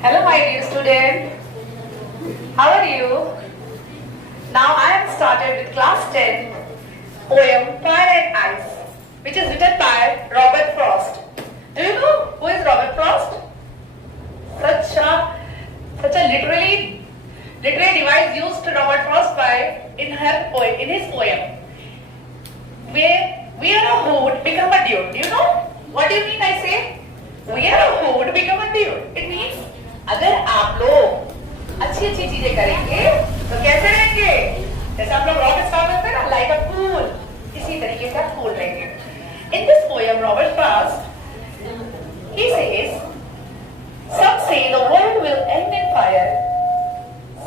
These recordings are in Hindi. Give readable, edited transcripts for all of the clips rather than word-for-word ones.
Hello, my dear student. How are you? Now I am started with class 10 poem Fire and Ice, which is written by Robert Frost. Do you know who is Robert Frost? Such a literary device used to Robert Frost in his poem. Where we are a who would become a dude. Do you know? What do you mean I say? We are a who would become a dude. It means अगर आप लोग अच्छी अच्छी चीजें करेंगे तो कैसे रहेंगे? जैसे आप लोग रॉकेट स्टार्ट होते हैं ना, लाइक अ कूल, इसी तरीके से आप कूल रहेंगे. In this poem, Robert Frost, he says, some say the world will end in fire,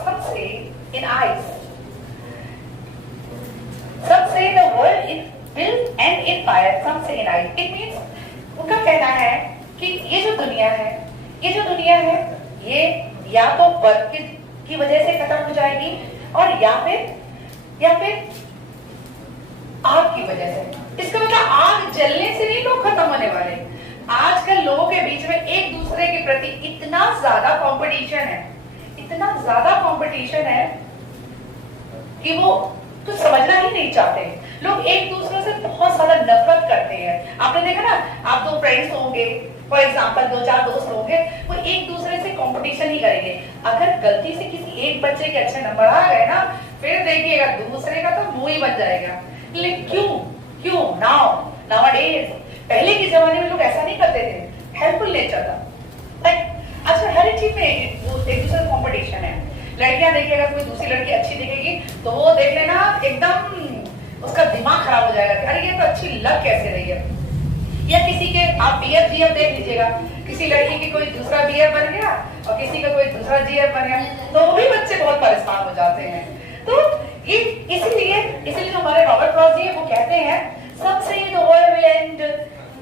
some say in ice. Some say the world will end in fire, some say in ice. It means उनका कहना है कि ये जो दुनिया है ये या तो बर्फ की वजह से खत्म हो जाएगी और या फिर आग की वजह से. इसका मतलब आग जलने से नहीं लोग खत्म होने वाले. आजकल लोगों के बीच में एक दूसरे के प्रति इतना ज्यादा कंपटीशन है कि वो कुछ समझना ही नहीं चाहते. लोग एक दूसरे से बहुत ज्यादा नफरत करते हैं. आपने देखा ना, आप दो फ्रेंड्स होंगे, फॉर एग्जाम्पल 2-4 दोस्त होंगे, वो एक दूसरे से कंपटीशन ही करेंगे. अगर गलती से किसी एक बच्चे के अच्छे नंबर आ गए ना, फिर देखिएगा दूसरे का तो मुंह ही बन जाएगा. लेकिन क्यों नाउअडेज, पहले के जमाने में लोग ऐसा नहीं करते थे. हेल्पफुल नेचर था. अच्छा, हर एक चीज में एक दूसरे का कंपटीशन है. लड़कियां देखिएगा, कोई दूसरी लड़की अच्छी दिखेगी तो वो देख लेना एकदम उसका दिमाग खराब हो जाएगा कि अरे ये तो अच्छी लग कैसे रही है. या किसी के आप बीएफ जीएफ देख लीजिएगा, किसी लड़की की कोई दूसरा बीएफ बन गया और किसी का कोई दूसरा जीएफ बन गया, तो वो भी बच्चे बहुत परेशान हो जाते हैं. तो ये इसीलिए जो हमारे रॉबर्ट फ्रॉस्ट जी है वो कहते हैं, some say the world will end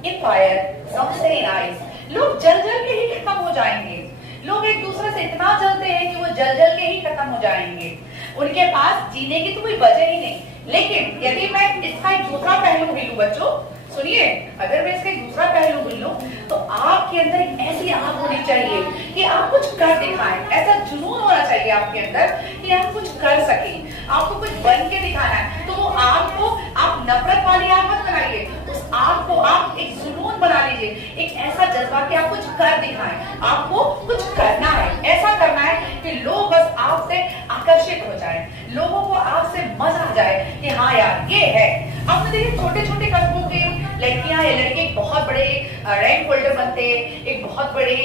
in fire, some say in ice. लोग जल के ही खत्म हो जाएंगे. लोग एक दूसरे से इतना जलते हैं कि वो जल के ही खत्म हो जाएंगे. उनके पास जीने की तो कोई वजह ही नहीं. लेकिन यदि मैं इसका एक दूसरा पहलू भी लूं, बच्चों सुनिए, अगर मैं इसका एक दूसरा पहलू भी लूं तो आपके अंदर एक ऐसी आग होनी चाहिए कि आप कुछ कर दिखाएं. ऐसा जुनून होना चाहिए आपके अंदर कि आप कुछ कर सकें, आपको कुछ बन के दिखाना है. तो वो आग को आप नफरत वाली आग मत बनाइए, उस आग को आप एक जुनून बना लीजिए, एक ऐसा जज्बा कि आप कुछ कर दिखाएं. आपको कुछ करना है, ऐसा करना है कि लोग बस आपसे आकर्षित हो जाएं, लोगों को आपसे मजा आ जाए कि हाँ यार ये है. आपने देखिए छोटे छोटे कदमों के लड़कियां या लड़के एक बहुत बड़े रैंक होल्डर बनते, एक बहुत बड़े